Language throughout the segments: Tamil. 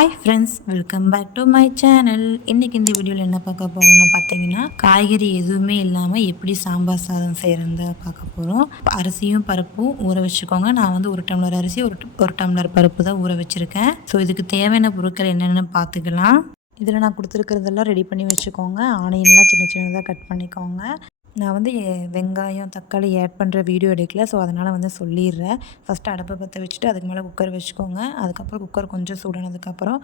Hi friends, welcome back to my channel. இன்றைக்கி இந்த வீடியோவில் என்ன பார்க்க போகிறோம்னு பார்த்தீங்கன்னா, காய்கறி எதுவுமே இல்லாமல் எப்படி சாம்பார் சாதம் செய்கிறத பார்க்க போகிறோம். அரிசியும் பருப்பும் ஊற வச்சுக்கோங்க. நான் வந்து 1 டம்ளர் அரிசி ஒரு டம்ளர் பருப்பு தான் ஊற வச்சுருக்கேன். ஸோ இதுக்கு தேவையான பொருட்கள் என்னென்னு பார்த்துக்கலாம். இதில் நான் கொடுத்துருக்கிறதெல்லாம் ரெடி பண்ணி வச்சுக்கோங்க. ஆனியன்லாம் சின்ன சின்னதாக கட் பண்ணிக்கோங்க. நான் வந்து வெங்காயம் தக்காளி ஆட் பண்ணுற வீடியோ எடுக்கல, ஸோ அதனால் வந்து சொல்லிடுறேன். ஃபஸ்ட்டு அடுப்பை பற்ற வச்சுட்டு அதுக்கு மேலே குக்கர் வச்சுக்கோங்க. அதுக்கப்புறம் குக்கர் கொஞ்சம் சூடானதுக்கப்புறம்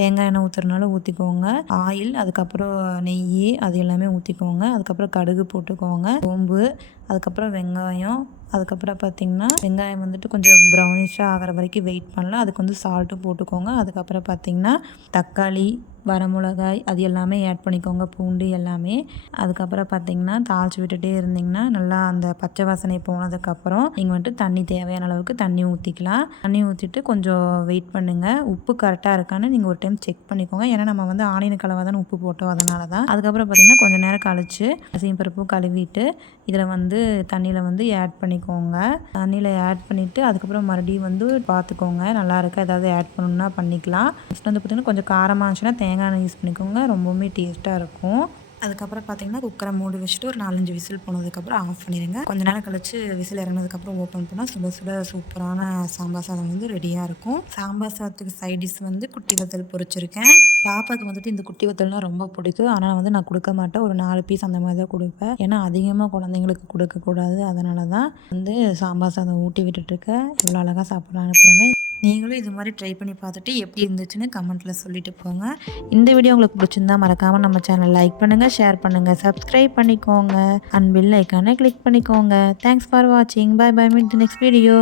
தேங்காய் எண்ணெய் ஊற்றுறதுனால ஊற்றிக்கோங்க. ஆயில், அதுக்கப்புறம் நெய், அது எல்லாமே ஊற்றிக்கோங்க. அதுக்கப்புறம் கடுகு போட்டுக்கோங்க, சோம்பு, அதுக்கப்புறம் வெங்காயம். அதுக்கப்புறம் பார்த்திங்கன்னா வெங்காயம் வந்துட்டு கொஞ்சம் ப்ரௌனிஷாக ஆகிற வரைக்கும் வெயிட் பண்ணலாம். அதுக்கு வந்து சால்ட்டும் போட்டுக்கோங்க. அதுக்கப்புறம் பார்த்திங்கன்னா தக்காளி, வரமிளகாய் அது எல்லாமே ஆட் பண்ணிக்கோங்க, பூண்டு எல்லாமே. அதுக்கப்புறம் பார்த்திங்கன்னா தாளித்து விட்டுட்டே இருந்திங்கன்னா நல்லா அந்த பச்சை வாசனை போனதுக்கப்புறம் நீங்கள் வந்துட்டு தண்ணி தேவையான அளவுக்கு தண்ணி ஊற்றிக்கலாம். தண்ணி ஊற்றிட்டு கொஞ்சம் வெயிட் பண்ணுங்கள். உப்பு கரெக்டாக இருக்கான்னு நீங்கள் ஒரு டைம் செக் பண்ணிக்கோங்க. ஏன்னா நம்ம வந்து ஆனியன் கலவை தானே உப்பு போட்டோம், அதனால தான். அதுக்கப்புறம் பார்த்திங்கன்னா கொஞ்சம் நேரம் கழிச்சு அரிசியும் பருப்பும் கழுவிட்டு இதில் வந்து தண்ணியில் வந்து ஆட் பண்ணிக்கோங்க. தண்ணியில் ஆட் பண்ணிவிட்டு அதுக்கப்புறம் மறுபடியும் வந்து பார்த்துக்கோங்க நல்லா இருக்கா, ஏதாவது ஆட் பண்ணணுன்னா பண்ணிக்கலாம். நெக்ஸ்ட் வந்து பார்த்திங்கன்னா கொஞ்சம் காரமாக இருந்துச்சுன்னா தேங்காய் எண்ணெய் யூஸ் பண்ணிக்கோங்க, ரொம்பவுமே டேஸ்ட்டாக இருக்கும். அதுக்கப்புறம் பார்த்திங்கன்னா குக்கரை மூடி வச்சுட்டு ஒரு 4-5 விசில் போனதுக்கப்புறம் ஆஃப் பண்ணிடுங்க. கொஞ்சம் நேரம் கழிச்சு விசில் இறங்கினதுக்கப்புறம் ஓப்பன் பண்ணால் சுட சுட சூப்பரான சாம்பார் சாதம் வந்து ரெடியாக இருக்கும். சாம்பார் சாதத்துக்கு சைட் டிஷ் வந்து குட்டி வத்தல் பொரிச்சிருக்கேன். பாப்பாவுக்கு வந்துட்டு இந்த குட்டி வத்தல்னால் ரொம்ப பிடிக்கும். ஆனால் வந்து நான் கொடுக்க மாட்டேன், ஒரு 4 பீஸ் அந்த மாதிரி தான் கொடுப்பேன். ஏன்னா அதிகமாக குழந்தைங்களுக்கு கொடுக்கக்கூடாது, அதனால தான் வந்து சாம்பார் சாதம் ஊட்டி விட்டுட்டுருக்கேன். இவ்வளோ அழகாக சாப்பிட்றான்னு பாருங்கள். நீங்களும் இது மாதிரி ட்ரை பண்ணி பார்த்துட்டு எப்படி இருந்துச்சுன்னு கமெண்ட்டில் சொல்லிட்டு போங்க. இந்த வீடியோ உங்களுக்கு பிடிச்சிருந்தா மறக்காமல் நம்ம சேனல் லைக் பண்ணுங்கள், ஷேர் பண்ணுங்கள், சப்ஸ்கிரைப் பண்ணிக்கோங்க அண்ட் பெல் ஐக்கானை கிளிக் பண்ணிக்கோங்க. தேங்க்ஸ் ஃபார் வாட்சிங். Bye bye. Meet the next video.